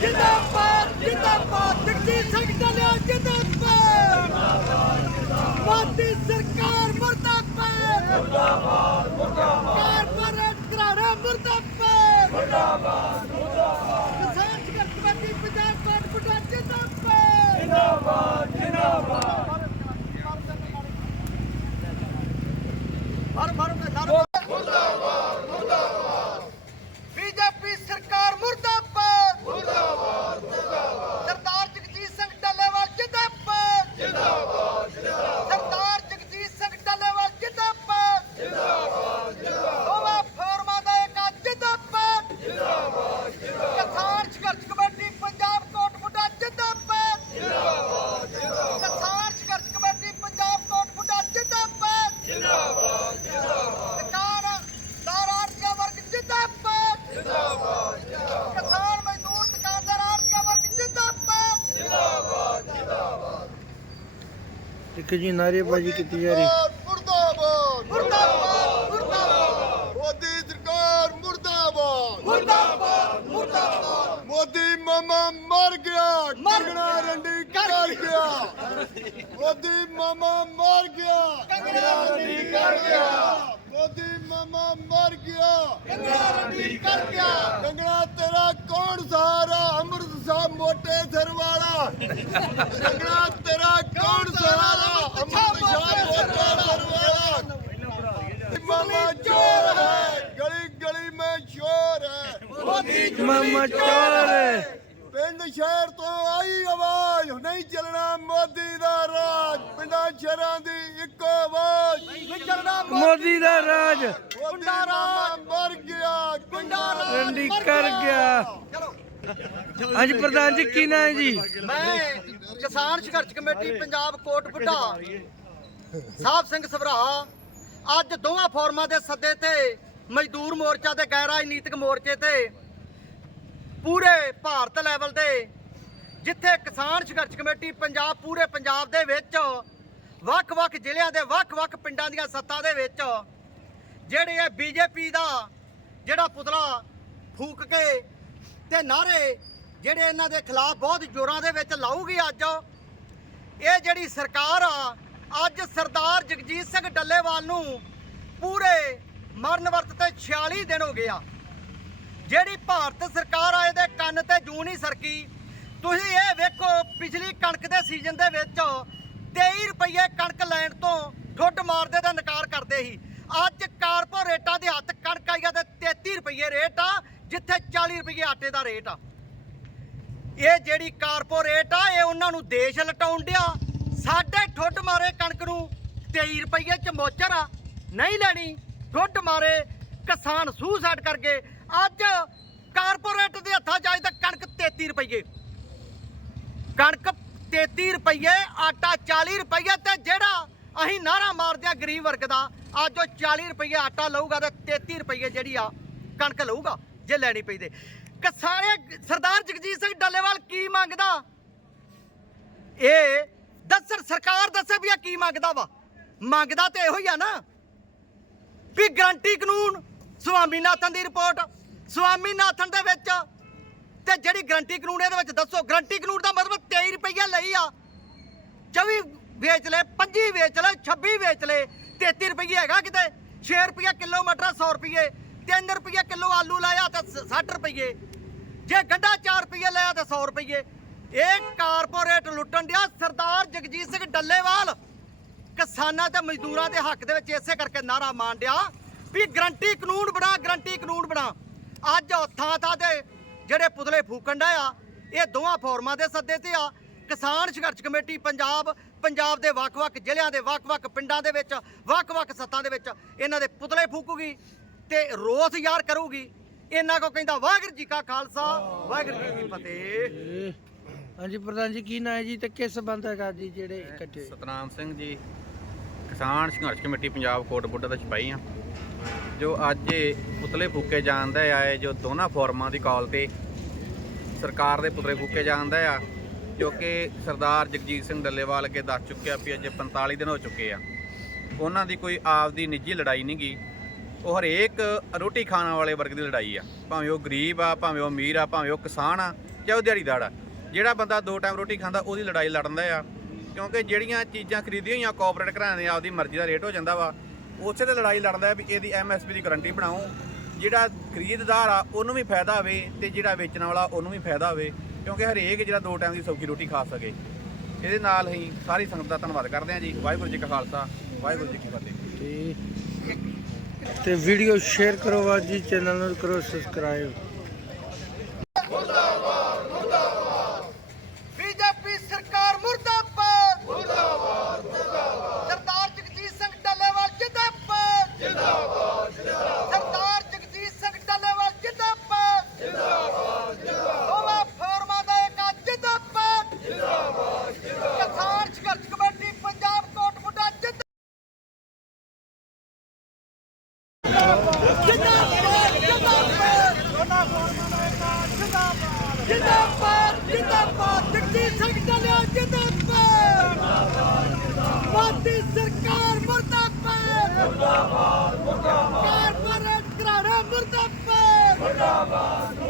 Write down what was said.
ਜਿੰਦਾਬਾਦ ਜਿੰਦਾਬਾਦ। ਜਗਜੀਤ ਸਿੰਘ ਢੱਲਿਆ ਜਿੰਦਾਬਾਦ। ਮੋਦੀ ਸਰਕਾਰ ਮੁਰਦਾਬਾਦ। ਮੁਰਦਾਬਾਦ ਮੁਰਦਾਬਾਦ। ਕਾਰਪੋਰੇਟ ਘਰਾਣਾ ਮੁਰਦਾਬਾਦ। ਮੁਰਦਾਬਾਦ ਮੁਰਦਾਬਾਦ। ਕਿਸਾਨ ਸੰਘਰਸ਼ ਕਮੇਟੀ ਪੰਜਾਬ ਕੋਟ ਬੁੱਢਾ ਜਿੰਦਾਬਾਦ। ਮਾਰ ਮਾਰ ਮੁਰਦਾਬਾਦ ਮੁਰਦਾਬਾਦ ਬੀਜੇਪੀ ਸਰਕਾਰ ਮੁਰਦਾਬਾਦ ਮੁਰਦਾਬਾਦ ਮੁਰਦਾਬਾਦ ਸਰਦਾਰ ਜਗਜੀਤ ਸਿੰਘ ਡੱਲੇਵਾਲ ਜਿੰਦਾਬਾਦ ਜਿੰਦਾਬਾਦ ਜਿੰਦਾਬਾਦ ਸਰਦਾਰ ਜਗਜੀਤ ਸਿੰਘ ਡੱਲੇਵਾਲ ਜਿੰਦਾਬਾਦ ਜਿੰਦਾਬਾਦ ਜਿੰਦਾਬਾਦ ਦੋਵਾਂ ਫੋਰਮਾਂ ਦਾ ਇੱਕ ਜਿੰਦਾਬਾਦ ਜਿੰਦਾਬਾਦ ਜਿੰਦਾਬਾਦ ਕਿਸਾਨ ਸੰਘਰਸ਼ ਕਮੇਟੀ ਪੰਜਾਬ ਕੋਟ ਬੁੱਢਾ ਜਿੰਦਾਬਾਦ ਜਿੰਦਾਬਾਦ ਜਿੰਦਾਬਾਦ ਕਿਸਾਨ ਸੰਘਰਸ਼ ਕਮੇਟੀ ਪੰਜਾਬ ਕੋਟ ਬੁੱਢਾ ਜਿੰਦਾਬਾਦ ਜਿੰਦਾਬਾਦ ਜਿੰਦਾਬਾਦ ਦੁਕਾਨ ਦਾਰ ਆਰਥਿਕ ਵਰਗ ਜਿੰਦਾਬਾਦ ਜਿੰਦਾਬਾਦ ਜਿੰਦਾਬਾਦ ਕਿਸਾਨ ਮਜ਼ਦੂਰ ਦੁਕਾਨਦਾਰ ਆਰਥਿਕ ਵਰਗ ਜਿੰਦਾਬਾਦ ਇੱਕ ਜੀ ਨਾਅਰੇਬਾਜ਼ੀ ਕੀਤੀ ਜਾ ਰਹੀ। ਮੁਰਦਾਬਾਦ ਮੁਰਦਾਬਾਦ ਮੁਰਦਾਬਾਦ। ਮੋਦੀ ਸਰਕਾਰ ਮੁਰਦਾਬਾਦ। ਮੁਰਦਾਬਾਦ ਮੁਰਦਾਬਾਦ। ਮੋਦੀ ਮਾਮਾ ਮਰ ਗਿਆ ਮਰ ਕੰਗਣਾ ਰੰਡੀ ਕਰ ਗਿਆ। ਮੋਦੀ ਮਾਮਾ ਮਰ ਗਿਆ ਕੰਗਣਾ ਰੰਡੀ ਕਰ ਗਿਆ। ਮੋਦੀ ਮਾਮਾ ਮਰ ਗਿਆ। ਕੰਗਣਾ ਰੰਡੀ ਕਰ ਗਿਆ। ਕੰਗਣਾ ਤੇਰਾ ਕੌਣ ਸਹਾਰਾ ਅੰਮ੍ਰਿਤ ਸਾਹਿਬ ਮੋਟੇ ਸਿਰ ਵਾਲਾ। ਕੰਗਣਾ ਤੇਰਾ ਸ਼ਹਿਰ ਤੋਂ ਆਈ ਆਵਾਜ਼ ਨਹੀਂ ਚੱਲਣਾ ਮੋਦੀ ਦਾ ਰਾਜ। ਪਿੰਡਾਂ ਸ਼ਹਿਰਾਂ ਦੀ ਇੱਕੋ ਆਵਾਜ਼। ਵਿਚਰਨਾ ਮੋਦੀ ਦਾ ਰਾਜ। ਮੋਦੀ ਮਾਮਾ ਮਰ ਗਿਆ ਗੁੰਡਾ ਰੰਡੀ ਕਰ ਗਿਆ। ਹਾਂਜੀ ਪ੍ਰਧਾਨ ਜੀ ਕੀ ਨਾਂ ਹੈ ਜੀ? ਮੈਂ ਕਿਸਾਨ ਸੰਘਰਸ਼ ਕਮੇਟੀ ਪੰਜਾਬ ਕੋਟ ਬੁੱਢਾ। ਸਾਹਿਬ ਸਿੰਘ ਸਭਰਾ ਅੱਜ ਦੋਵਾਂ ਫੋਰਮਾਂ ਦੇ ਸੱਦੇ ਤੇ ਮਜ਼ਦੂਰ ਮੋਰਚਾ ਤੇ ਗੈਰ ਰਾਜਨੀਤਿਕ ਮੋਰਚੇ ਤੇ ਪੂਰੇ ਭਾਰਤ ਲੈਵਲ ਤੇ ਜਿੱਥੇ ਕਿਸਾਨ ਸੰਘਰਸ਼ ਕਮੇਟੀ ਪੰਜਾਬ, ਪੂਰੇ ਪੰਜਾਬ ਦੇ ਵਿੱਚ ਵੱਖ-ਵੱਖ ਜ਼ਿਲ੍ਹਿਆਂ ਦੇ ਵੱਖ-ਵੱਖ ਪਿੰਡਾਂ ਦੀਆਂ ਸੱਤਾਂ ਦੇ ਵਿੱਚ ਜਿਹੜੇ ਇਹ ਬੀਜੇਪੀ ਦਾ ਜਿਹੜਾ ਪੁਤਲਾ ਫੂਕ ਕੇ ਤੇ ਨਾਰੇ ਜਿਹੜੇ ਇਹਨਾਂ ਦੇ ਖਿਲਾਫ ਬਹੁਤ ਜ਼ੋਰਾਂ ਦੇ ਵਿੱਚ ਲਾਊਗੀ ਅੱਜ, ਇਹ ਜਿਹੜੀ ਸਰਕਾਰ ਆ, ਅੱਜ ਸਰਦਾਰ ਜਗਜੀਤ ਸਿੰਘ ਡੱਲੇਵਾਲ ਨੂੰ ਪੂਰੇ ਮਰਨ ਵਰਤ ਤੇ 46 ਦਿਨ ਹੋ ਗਿਆ ਜਿਹੜੀ ਭਾਰਤ ਸਰਕਾਰ ਆ, ਇਹਦੇ ਕੰਨ ਤੇ ਜੂ ਨਹੀਂ ਸਰਕੀ। ਤੁਸੀਂ ਇਹ ਵੇਖੋ, ਪਿਛਲੀ ਕਣਕ ਦੇ ਸੀਜ਼ਨ ਦੇ ਵਿੱਚ 23 ਰੁਪਏ ਕਣਕ ਲੈਣ ਤੋਂ ਠੁੱਡ ਮਾਰਦੇ ਦਾ ਨਕਾਰ ਕਰਦੇ ਸੀ। ਅੱਜ ਕਾਰਪੋਰੇਟਾਂ ਦੇ ਹੱਥ ਕਣਕ ਆਈ ਆ ਤੇ 33 ਰੁਪਏ ਰੇਟ ਆ, ਜਿੱਥੇ 40 ਰੁਪਏ ਆਟੇ ਦਾ ਰੇਟ ਆ। ਇਹ ਜਿਹੜੀ ਕਾਰਪੋਰੇਟ ਆ, ਇਹ ਉਹਨਾਂ ਨੂੰ ਦੇਸ਼ ਲਟਾਉਣ ਡਿਆ। ਸਾਡੇ ਠੁੱਡ ਮਾਰੇ ਕਣਕ ਨੂੰ 23 ਰੁਪਏ ਚ ਮੋਚਰ ਆ, ਨਹੀਂ ਲੈਣੀ, ਠੁੱਡ ਮਾਰੇ ਕਿਸਾਨ ਸੂਸਾਈਡ ਕਰ ਗਏ ਅੱਜ ਕਾਰਪੋਰੇਟ ਦੇ ਹੱਥਾਂ 'ਚ ਅੱਜ ਤੱਕ ਕਣਕ 33 ਰੁਪਏ ਕਣਕ 33 ਰੁਪਏ ਆਟਾ 40 ਰੁਪਏ ਤੇ ਜਿਹੜਾ ਅਸੀਂ ਨਾਰਾ ਮਾਰਦੇ ਆ ਗਰੀਬ ਵਰਗ ਦਾ, ਅੱਜ ਉਹ 40 ਰੁਪਏ ਆਟਾ ਲਊਗਾ ਤੇ 33 ਰੁਪਏ ਜਿਹੜੀ ਆ ਕਣਕ ਲਊਗਾ, ਜੇ ਲੈਣੀ ਪਈ ਤੇ। ਕਿਸਾਨੇ, ਸਰਦਾਰ ਜਗਜੀਤ ਸਿੰਘ ਡੱਲੇਵਾਲ ਕੀ ਮੰਗਦਾ? ਇਹ ਦੱਸਰ ਸਰਕਾਰ ਦੱਸੇ ਵੀ ਇਹ ਕੀ ਮੰਗਦਾ ਵਾ? ਮੰਗਦਾ ਤੇ ਇਹੋ ਹੀ ਆ ਨਾ ਵੀ ਗਰੰਟੀ ਕਾਨੂੰਨ ਸੁਆਮੀਨਾਥਨ ਦੀ ਰਿਪੋਰਟ ਸੁਆਮੀਨਾਥਨ ਦੇ ਵਿੱਚ ਤੇ ਜਿਹੜੀ ਗਰੰਟੀ ਕਾਨੂੰਨ ਇਹਦੇ ਵਿੱਚ ਦੱਸੋ, ਗਰੰਟੀ ਕਾਨੂੰਨ ਦਾ ਲਈ ਆ। 24 ਵੇਚ ਲੈ 25 ਵੇਚ ਲੈ 26 ਵੇਚ ਲੈ। 33 ਰੁਪਈਏ ਹੈਗਾ ਕਿਤੇ। 6 ਰੁਪਈਆ ਕਿਲੋ ਮਟਰ 100 ਰੁਪਈਏ। 3 ਰੁਪਈਆ ਕਿਲੋ ਆਲੂ ਲਾਇਆ ਤਾਂ 60 ਰੁਪਈਏ। ਜੇ ਗੰਡਾ 4 ਰੁਪਈਏ ਲਿਆ ਤਾਂ 100 ਰੁਪਈਏ। ਇਹ ਕਾਰਪੋਰੇਟ ਲੁੱਟਣ ਡਿਆ ਸਰਦਾਰ ਜਗਜੀਤ ਸਿੰਘ ਡੱਲੇਵਾਲ। ਕਿਸਾਨਾਂ ਤੇ ਮਜ਼ਦੂਰਾਂ ਦੇ ਹੱਕ ਦੇ ਵਿੱਚ ਇਸੇ ਕਰਕੇ ਨਾਰਾ ਮਾਰ ਡਿਆ ਵੀ ਗਰੰਟੀ ਕਾਨੂੰਨ ਬਣਾ, ਗਰੰਟੀ ਕਾਨੂੰਨ ਬਣਾ। ਅੱਜ ਥਾਂ ਥਾਂ ਤੇ ਜਿਹੜੇ ਪੁਤਲੇ ਫੂਕਣ ਡਿਆ ਆ, ਇਹ ਦੋਵਾਂ ਫੋਰਮਾਂ ਦੇ ਸੱਦੇ ਤੇ ਆ। ਕਿਸਾਨ ਸੰਘਰਸ਼ ਕਮੇਟੀ ਪੰਜਾਬ ਪੰਜਾਬ ਦੇ ਵੱਖ-ਵੱਖ ਜ਼ਿਲ੍ਹਿਆਂ ਦੇ ਵੱਖ-ਵੱਖ ਪਿੰਡਾਂ ਦੇ ਵਿੱਚ ਵੱਖ-ਵੱਖ ਸੱਤਾਂ ਦੇ ਵਿੱਚ ਇਹਨਾਂ ਦੇ ਪੁਤਲੇ ਫੂਕੂਗੀ ਤੇ ਰੋਸ ਯਾਰ ਕਰੂਗੀ। ਇਹਨਾਂ ਕੋ ਕਹਿੰਦਾ ਵਾਹਿਗੁਰੂ ਜੀ ਕਾ ਖਾਲਸਾ ਵਾਹਿਗੁਰੂ ਜੀ ਕੀ ਫਤਿਹ। ਹਾਂਜੀ ਪ੍ਰਧਾਨ ਜੀ ਕੀ ਨਾਂ ਹੈ ਜੀ ਤੇ ਕਿਸ ਸੰਬੰਧ ਹੈਗਾ ਜੀ ਜਿਹੜੇ ਇਕੱਠੇ? ਸਤਨਾਮ ਸਿੰਘ ਜੀ ਕਿਸਾਨ ਸੰਘਰਸ਼ ਕਮੇਟੀ ਪੰਜਾਬ ਕੋਟ ਬੁੱਢਾ ਦਾ ਸਿਪਾਹੀ ਆ ਜੋ ਅੱਜ ਇਹ ਪੁਤਲੇ ਫੂਕੇ ਜਾਂਦੇ ਆਏ ਜੋ ਦੋਨਾਂ ਫੋਰਮਾਂ ਦੀ ਕਾਲ ਤੇ ਸਰਕਾਰ ਦੇ ਪੁਤਲੇ ਫੂਕੇ ਜਾਂਦੇ ਆ ਜੋ ਕਿ ਸਰਦਾਰ ਜਗਜੀਤ ਸਿੰਘ ਡੱਲੇਵਾਲ ਅੱਗੇ ਦੱਸ ਚੁੱਕਿਆ ਵੀ ਅੱਜ 45 ਦਿਨ ਹੋ ਚੁੱਕੇ ਆ। ਉਹਨਾਂ ਦੀ ਕੋਈ ਆਪਦੀ ਨਿੱਜੀ ਲੜਾਈ ਨਹੀਂ ਗੀ। ਉਹ ਹਰੇਕ ਰੋਟੀ ਖਾਣ ਵਾਲੇ ਵਰਗ ਦੀ ਲੜਾਈ ਆ। ਭਾਵੇਂ ਉਹ ਗਰੀਬ ਆ, ਭਾਵੇਂ ਉਹ ਅਮੀਰ ਆ, ਭਾਵੇਂ ਉਹ ਕਿਸਾਨ ਆ ਚਾਹੇ ਉਹ ਦਿਹਾੜੀਦਾਰ ਆ। ਜਿਹੜਾ ਬੰਦਾ ਦੋ ਟਾਈਮ ਰੋਟੀ ਖਾਂਦਾ, ਉਹਦੀ ਲੜਾਈ ਲੜਨਦਾ ਆ। ਕਿਉਂਕਿ ਜਿਹੜੀਆਂ ਚੀਜ਼ਾਂ ਖਰੀਦੀਆਂ ਹੋਈਆਂ ਕਾਰਪੋਰੇਟ ਘਰਾਂ ਦੇ ਆਪਦੀ ਮਰਜ਼ੀ ਦਾ ਰੇਟ ਹੋ ਜਾਂਦਾ ਵਾ, ਉਸੇ ਤੇ ਲੜਾਈ ਲੜਦਾ ਵੀ ਇਹਦੀ ਐਮਐਸਪੀ ਦੀ ਗਾਰੰਟੀ ਬਣਾਓ ਜਿਹੜਾ ਖਰੀਦਦਾਰ ਆ, ਉਹਨੂੰ ਵੀ ਫਾਇਦਾ ਹੋਵੇ ਤੇ ਜਿਹੜਾ ਵੇਚਣ ਵਾਲਾ, ਉਹਨੂੰ ਵੀ ਫਾਇਦਾ ਹੋਵੇ। ਕਿਉਂਕਿ ਹਰੇਕ ਜਿਹੜਾ ਦੋ ਟਾਈਮ ਦੀ ਸੌਖੀ ਰੋਟੀ ਖਾ ਸਕੇ। ਇਹਦੇ ਨਾਲ ਹੀ ਸਾਰੀ ਸੰਗਤ ਦਾ ਧੰਨਵਾਦ ਕਰਦੇ ਹਾਂ ਜੀ। ਵਾਹਿਗੁਰੂ ਜੀ ਕਾ ਖਾਲਸਾ, ਵਾਹਿਗੁਰੂ ਜੀ ਕੀ ਫਤਿਹ। ਠੀਕ ਤੇ ਵੀਡੀਓ ਸ਼ੇਅਰ ਕਰੋ ਬਾਜੀ ਜੀ ਚੈਨਲ ਨੂੰ ਕਰੋ ਸਬਸਕ੍ਰਾਈਬ ਬੀਜੇਪੀ ਸਰਕਾਰ ਮੁਰਦਾਬਾਦ ਮੁਰਦਾਬਾਦ ਮੁਰਦਾਬਾਦ ਸਰਦਾਰ ਜਗਜੀਤ ਸਿੰਘ ਡੱਲੇਵਾਲ ਜਿੰਦਾਬਾਦ ਜਿੰਦਾਬਾਦ ਸਰਦਾਰ ਜਗਜੀਤ ਸਿੰਘ ਡੱਲੇਵਾਲ ਜਿੰਦਾਬਾਦ ਜਿੰਦਾਬਾਦ ਜਿੰਦਾਬਾਦ ਫੋਰਮਾਂ ਦਾ ਇੱਕ ਜਿੰਦਾਬਾਦ ਜਿੰਦਾਬਾਦ ਕਿਸਾਨ ਸੰਘਰਸ਼ ਕਮੇਟੀ ਪੰਜਾਬ ਕੋਟ ਬੁੱਢਾ ਜਿੰਦਾਬਾਦ ਜਿੰਦਾਬਾਦ ਜਿੰਦਾਬਾਦ ਦੋਨਾਂ ਫੋਰਮਾਂ ਦਾ ਇੱਕ ਜਿੰਦਾਬਾਦ ਜਿੰਦਾਬਾਦ ਜਿੰਦਾਬਾਦ ਜਗਜੀਤ ਸਿੰਘ ਡੱਲੇਵਾਲ ਜਿੰਦਾਬਾਦ ਮੋਦੀ ਸਰਕਾਰ ਮੁਰਦਾਬਾਦ ਮੁਰਦਾਬਾਦ। ਕਾਰਪੋਰੇਟ ਘਰਾਣਾ ਮੁਰਦਾਬਾਦ। ਮੁਰਦਾਬਾਦ।